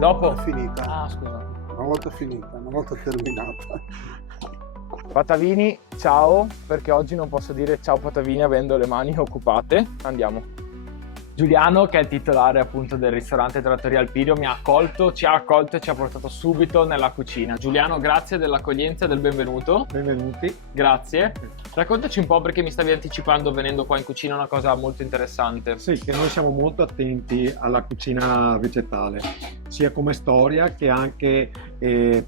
dopo? È finita. Ah, scusa. Una volta finita, una volta terminata. Patavini, ciao, perché oggi non posso dire ciao Patavini avendo le mani occupate. Andiamo. Giuliano, che è il titolare appunto del ristorante Trattoria Alpirio, ci ha accolto e ci ha portato subito nella cucina. Giuliano, grazie dell'accoglienza e del benvenuto. Benvenuti. Grazie. Raccontaci un po', perché mi stavi anticipando venendo qua in cucina una cosa molto interessante. Sì, che noi siamo molto attenti alla cucina vegetale, sia come storia che anche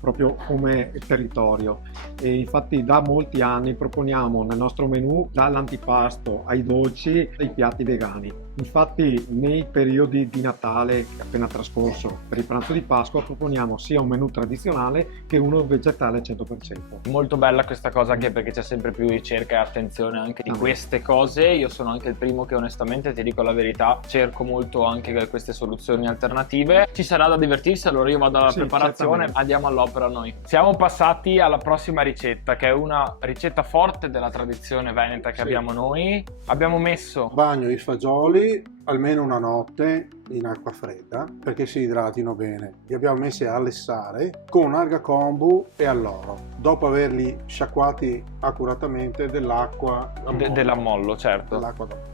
proprio come territorio. E infatti da molti anni proponiamo nel nostro menù dall'antipasto ai dolci dei piatti vegani. Infatti nei periodi di Natale appena trascorso per il pranzo di Pasqua proponiamo sia un menù tradizionale che uno vegetale al 100%. Molto bella questa cosa, anche perché c'è sempre più ricerca e attenzione anche di queste cose. Io sono anche il primo che onestamente, ti dico la verità, cerco molto anche queste soluzioni alternative. Ci sarà da divertirsi, allora io vado alla preparazione, andiamo all'opera noi. Siamo passati alla prossima ricetta, che è una ricetta forte della tradizione veneta che abbiamo noi. Abbiamo messo Bagno i fagioli almeno una notte in acqua fredda perché si idratino bene. Li abbiamo messi a lessare con alga kombu e alloro, dopo averli sciacquati accuratamente dell'acqua dell'ammollo, certo.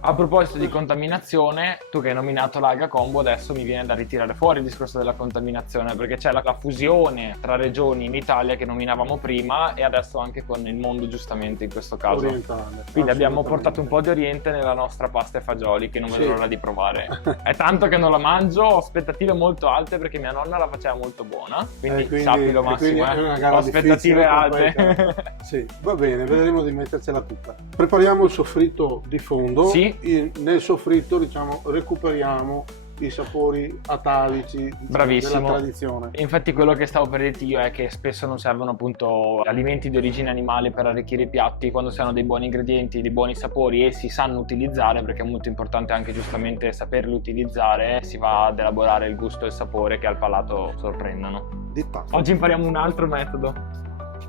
A proposito di contaminazione, tu che hai nominato l'alga kombu, adesso mi viene da ritirare fuori il discorso della contaminazione, perché c'è la fusione tra regioni in Italia che nominavamo prima e adesso anche con il mondo, giustamente in questo caso orientale. Quindi abbiamo portato un po' di oriente nella nostra pasta e fagioli, che non vedo l'ora di provare. È tanto che non la mangio, ho aspettative molto alte perché mia nonna la faceva molto buona, quindi sappilo Massimo, ho aspettative alte. Sì, va bene, vedremo di mettercela tutta. Prepariamo il soffritto di fondo. Sì. Nel soffritto, diciamo, recuperiamo i sapori atavici, diciamo, della tradizione. Infatti quello che stavo per dirti io è che spesso non servono appunto alimenti di origine animale per arricchire i piatti, quando si hanno dei buoni ingredienti, dei buoni sapori e si sanno utilizzare, perché è molto importante anche giustamente saperli utilizzare, si va ad elaborare il gusto e il sapore che al palato sorprendano. Oggi impariamo un altro metodo.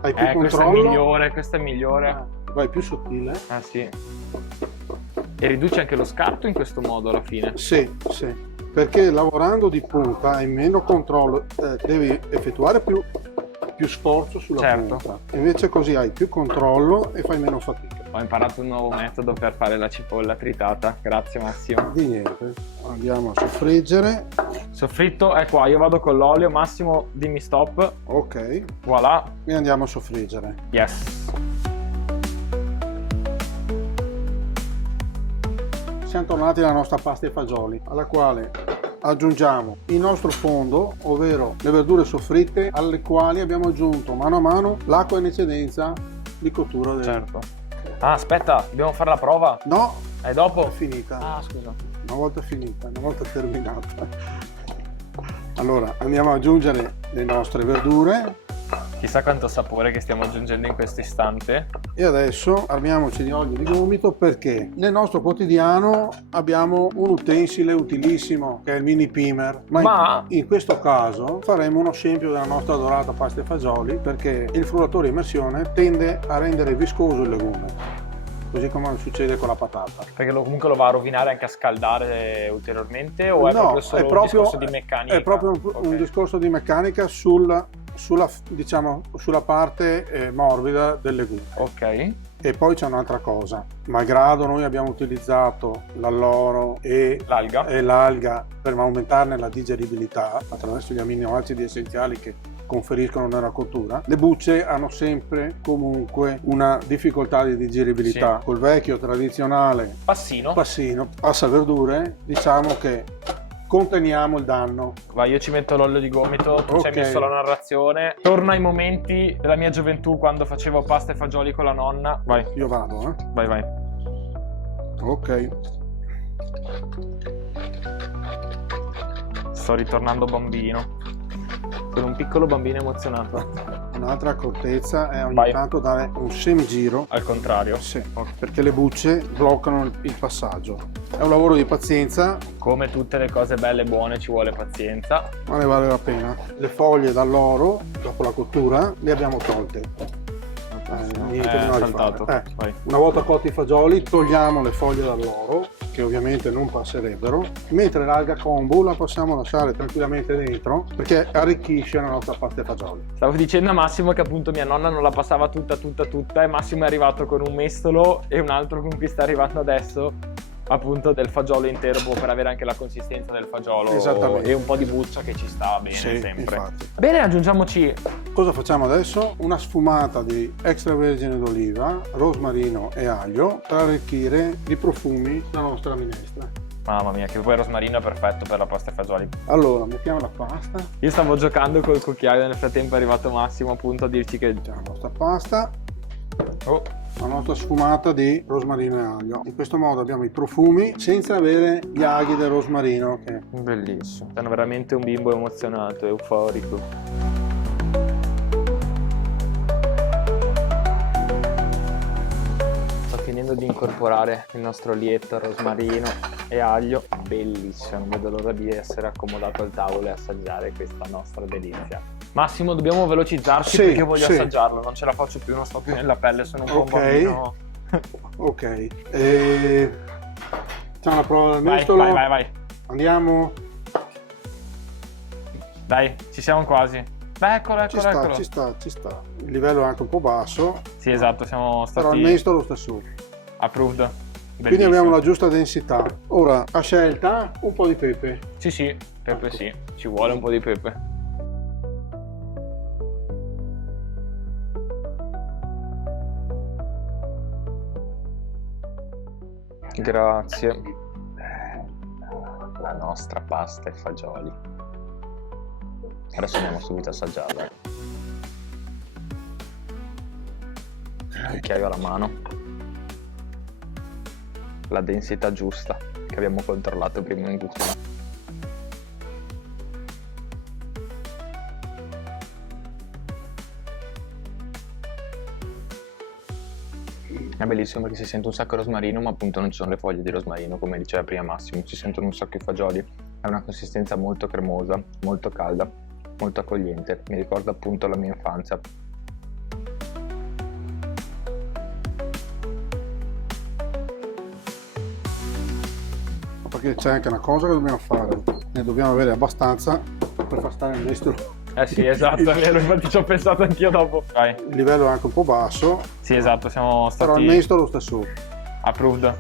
Hai più controllo? Questo è migliore. Vai più sottile. Ah sì. E riduce anche lo scarto in questo modo alla fine. Sì, sì. Perché lavorando di punta hai meno controllo, devi effettuare più sforzo sulla punta. Invece così hai più controllo e fai meno fatica. Ho imparato un nuovo metodo per fare la cipolla tritata. Grazie Massimo. Di niente. Andiamo a soffriggere. Soffritto è qua, io vado con l'olio. Massimo, dimmi stop. Ok. Voilà. E andiamo a soffriggere. Yes. Siamo tornati alla nostra pasta e fagioli, alla quale aggiungiamo il nostro fondo, ovvero le verdure soffritte, alle quali abbiamo aggiunto mano a mano l'acqua in eccedenza di cottura. Certo. Ah, aspetta, dobbiamo fare la prova? No. È dopo? È finita. Ah, scusa. Una volta finita, una volta terminata. Allora, andiamo ad aggiungere le nostre verdure. Chissà quanto sapore che stiamo aggiungendo in questo istante. E adesso armiamoci di olio di gomito, perché nel nostro quotidiano abbiamo un utensile utilissimo che è il mini pimer, ma in questo caso faremo uno scempio della nostra adorata pasta e fagioli, perché il frullatore a immersione tende a rendere viscoso il legume, così come succede con la patata. Perché comunque lo va a rovinare anche a scaldare ulteriormente, o è proprio solo un discorso di meccanica? È proprio un discorso di meccanica sulla parte morbida del legume. Ok. E poi c'è un'altra cosa: malgrado noi abbiamo utilizzato l'alloro e l'alga per aumentarne la digeribilità attraverso gli aminoacidi essenziali che conferiscono nella cottura, le bucce hanno sempre comunque una difficoltà di digeribilità. Sì. Col vecchio tradizionale passino passa verdure, diciamo che conteniamo il danno. Vai, io ci metto l'olio di gomito, tu ci hai messo la narrazione. Torno ai momenti della mia gioventù, quando facevo pasta e fagioli con la nonna. Vai. Io vado, Vai, vai. Ok. Sto ritornando bambino. Sono un piccolo bambino emozionato. Un'altra accortezza è ogni tanto dare un semigiro. Al contrario? Sì, perché le bucce bloccano il passaggio. È un lavoro di pazienza. Come tutte le cose belle e buone ci vuole pazienza. Ma ne vale la pena. Le foglie dall'oro, dopo la cottura, le abbiamo tolte. saltato. Vai. Una volta cotti i fagioli togliamo le foglie dall'oro, che ovviamente non passerebbero, mentre l'alga kombu la possiamo lasciare tranquillamente dentro perché arricchisce la nostra pasta ai fagioli. Stavo dicendo a Massimo che appunto mia nonna non la passava tutta e Massimo è arrivato con un mestolo e un altro con cui sta arrivando adesso, appunto del fagiolo intero, per avere anche la consistenza del fagiolo e un po' di buccia che ci sta bene, sì, sempre. Infatti. Bene, aggiungiamoci. Cosa facciamo adesso? Una sfumata di extravergine d'oliva, rosmarino e aglio per arricchire di profumi la nostra minestra. Mamma mia, che poi il rosmarino è perfetto per la pasta e fagioli. Allora, mettiamo la pasta. Io stavo giocando col cucchiaio, nel frattempo è arrivato Massimo appunto a dirci che... Mettiamo la nostra pasta. Oh. La nostra sfumata di rosmarino e aglio. In questo modo abbiamo i profumi senza avere gli aghi del rosmarino. Che... Bellissimo. Sono veramente un bimbo emozionato, euforico. Sto finendo di incorporare il nostro lietto rosmarino e aglio. Bellissimo, non vedo l'ora di essere accomodato al tavolo e assaggiare questa nostra delizia. Massimo, dobbiamo velocizzarci perché voglio assaggiarlo, non ce la faccio più, non sto più nella pelle, sono un po' un bambino. Ok, facciamo la prova del mestolo. Vai. Andiamo. Dai, ci siamo quasi. Beh, eccolo. Ci sta. Il livello è anche un po' basso. Sì, esatto, siamo stati... Però il mestolo sta su. Approved. Quindi abbiamo la giusta densità. Ora, a scelta, un po' di pepe. Sì, pepe sì, ci vuole un po' di pepe. Grazie. La nostra pasta e fagioli. Adesso andiamo subito a assaggiarla. Cucchiaio alla mano. La densità giusta che abbiamo controllato prima in cucina. È bellissimo perché si sente un sacco il rosmarino, ma appunto non ci sono le foglie di rosmarino, come diceva prima Massimo, si sentono un sacco i fagioli. È una consistenza molto cremosa, molto calda, molto accogliente. Mi ricorda appunto la mia infanzia. Perché c'è anche una cosa che dobbiamo fare, ne dobbiamo avere abbastanza per far stare il mestolo. Sì, esatto, è vero, infatti ci ho pensato anch'io dopo. Vai. Il livello è anche un po' basso. Sì, esatto, siamo stati... Però il mestolo sta su. Approved.